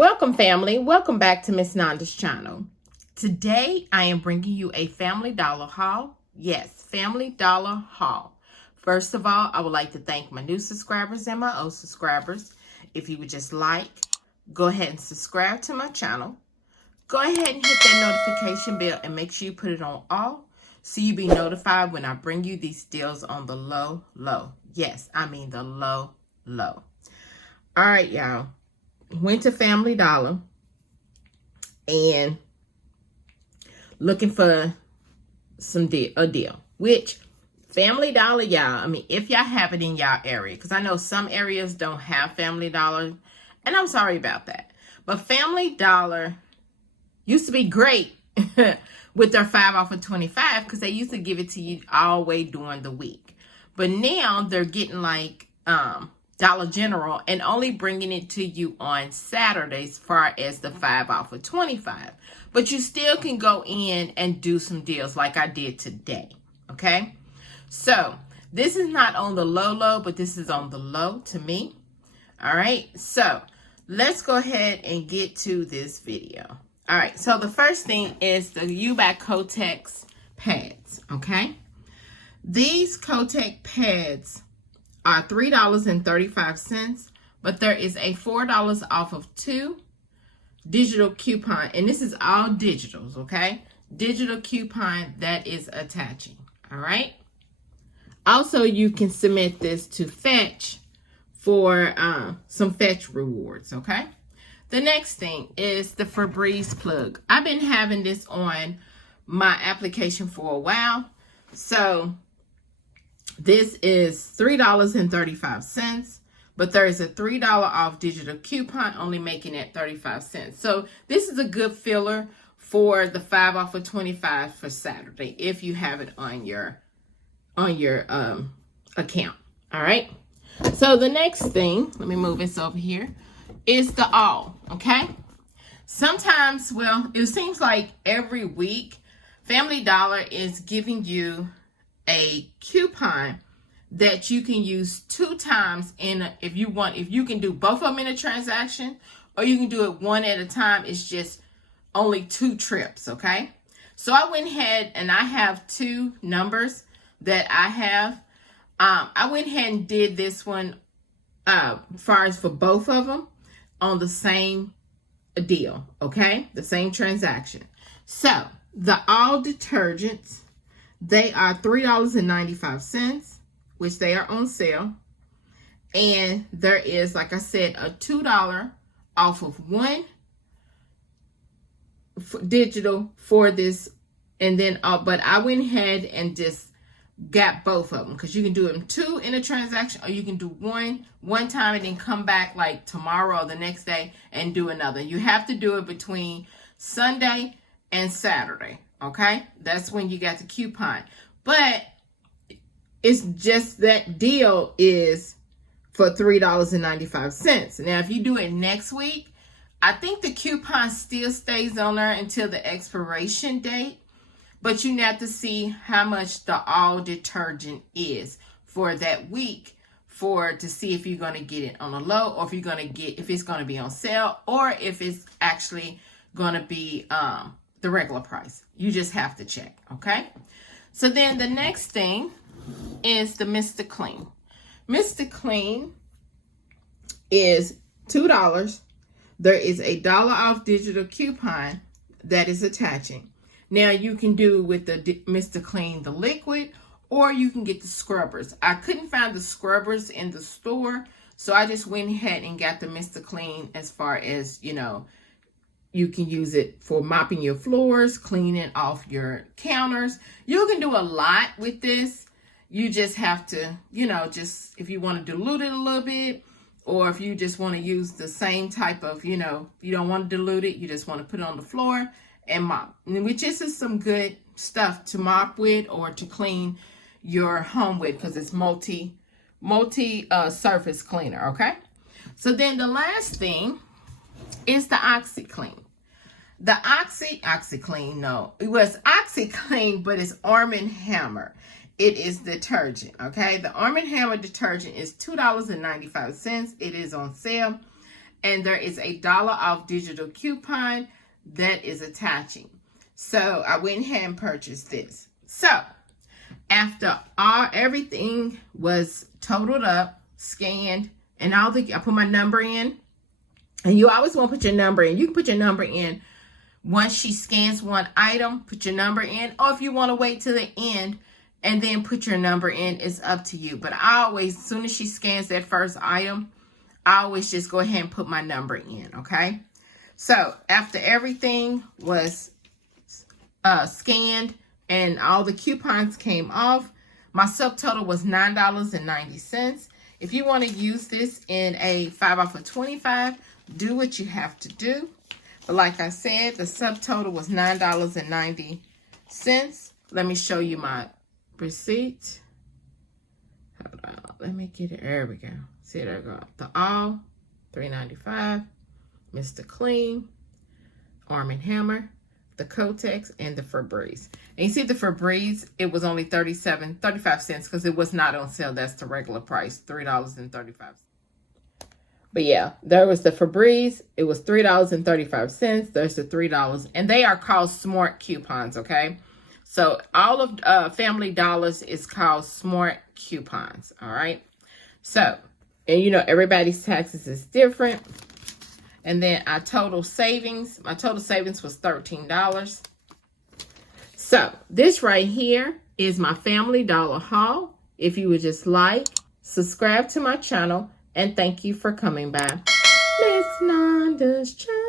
Welcome, family. Welcome back to Miss Nanda's channel. Today, I am bringing you a Family Dollar haul. Yes, Family Dollar haul. First of all, I would like to thank my new subscribers and my old subscribers. If you would just go ahead and subscribe to my channel. Go ahead and hit that notification bell and make sure you put it on all so you'll be notified when I bring you these deals on the low. Yes, I mean the low. All right, y'all. Went to Family Dollar and looking for a deal, which Family Dollar, y'all, I mean, if y'all have it in y'all area, because I know some areas don't have Family Dollar, and I'm sorry about that, but Family Dollar used to be great with their 5 off of 25 because they used to give it to you all the way during the week, but now they're getting like Dollar General and only bringing it to you on Saturdays as far as the 5 off of 25. But you still can go in and do some deals like I did today. Okay. So this is not on the low, but this is on the low to me. All right. So let's go ahead and get to this video. All right. So the first thing is the U-Back Kotex pads. Okay. These Kotex pads are $3.35, but there is a $4 off of 2 digital coupon, and this is all digitals, okay? Digital coupon that is attaching, all right? Also, you can submit this to Fetch for some Fetch rewards, okay? The next thing is the Febreze plug. I've been having this on my application for a while, so this is $3.35, but there is a $3 off digital coupon, only making it 35 cents. So this is a good filler for the 5 off of 25 for Saturday if you have it on your account. All right. So the next thing, let me move this over here, is the all. Okay. Sometimes, well, it seems like every week Family Dollar is giving you a coupon that you can use 2 times if you can do both of them in a transaction, or you can do it one at a time. It's just only 2 trips. Okay. So I went ahead and I have 2 numbers that I have. I went ahead and did this one as far as for both of them on the same deal. Okay. The same transaction. So the all detergents, they are $3.95, which they are on sale. And there is, like I said, a $2 off of 1 digital for this. And then, but I went ahead and just got both of them because you can do them 2 in a transaction, or you can do one time and then come back like tomorrow or the next day and do another. You have to do it between Sunday and Saturday. Okay, that's when you got the coupon, but it's just that deal is for $3.95. Now, if you do it next week, I think the coupon still stays on there until the expiration date, but you have to see how much the all detergent is for that week to see if you're going to get it on a low, or if it's going to be on sale, or if it's actually going to be the regular price. You just have to check. Okay. So then the next thing is the Mr. Clean. Mr. Clean is $2. There is a $1 off digital coupon that is attaching. Now you can do with the Mr. Clean the liquid, or you can get the scrubbers. I couldn't find the scrubbers in the store, so I just went ahead and got the Mr. Clean as far as, you can use it for mopping your floors, cleaning off your counters. You can do a lot with this. You just have to, just if you want to dilute it a little bit, or if you just want to use the same type of, you don't want to dilute it, you just want to put it on the floor and mop. Which is some good stuff to mop with or to clean your home with, because it's multi surface cleaner. Okay. So then the last thing is the OxiClean. The OxiClean, no, it was OxiClean, but it's Arm & Hammer. It is detergent, okay? The Arm & Hammer detergent is $2.95. It is on sale. and there is a $1 off digital coupon that is attaching. So I went ahead and purchased this. So after everything was totaled up, scanned, and I put my number in. And you always want to put your number in. You can put your number in once she scans one item, put your number in. Or if you want to wait till the end and then put your number in, it's up to you. But I always, as soon as she scans that first item, I always just go ahead and put my number in, okay? So after everything was scanned and all the coupons came off, my subtotal was $9.90. If you want to use this in a 5 off of 25, do what you have to do. But like I said, the subtotal was $9.90. Let me show you my receipt. Hold on. Let me get it. There we go. See, there we go. The All, $3.95. Mr. Clean, Arm & Hammer, the Kotex, and the Febreze. And you see the Febreze, it was only 35 cents because it was not on sale. That's the regular price, $3.35. But yeah, there was the Febreze. It was $3.35. There's the $3. And they are called Smart coupons, okay? So all of Family Dollars is called Smart coupons, all right? So, and you know, everybody's taxes is different. And then my total savings was $13. So this right here is my Family Dollar haul. If you would just like, subscribe to my channel, and thank you for coming by Miss Nanda's channel.